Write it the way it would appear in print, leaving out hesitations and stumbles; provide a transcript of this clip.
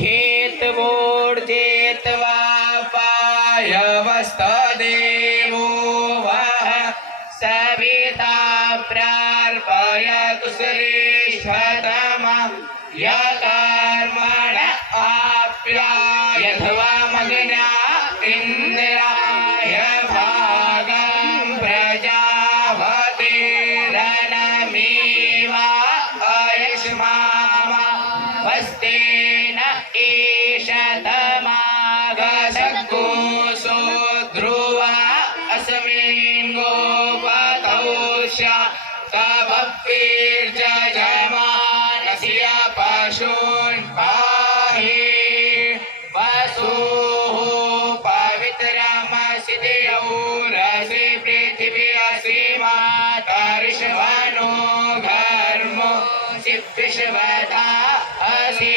खेत बोड चेतवा पायवस्त देवो वः सविता प्रार्पयतु श्रेष्ठतमा यकर्मण आप्यायध्वा मग्ना इंद्राय भागं प्रजापतिरनमीवा अयस्मामा वस्तेन ईशतमागसत्कुसो ध्रुवा अस्मिन् गोपतौष्या कपप्पीर्जमानस्य पशून् पाहि वसुः पवित्रमसि देवरसि पृथिवी असि मातरिष्वनो घर्मो सि विश्वता असि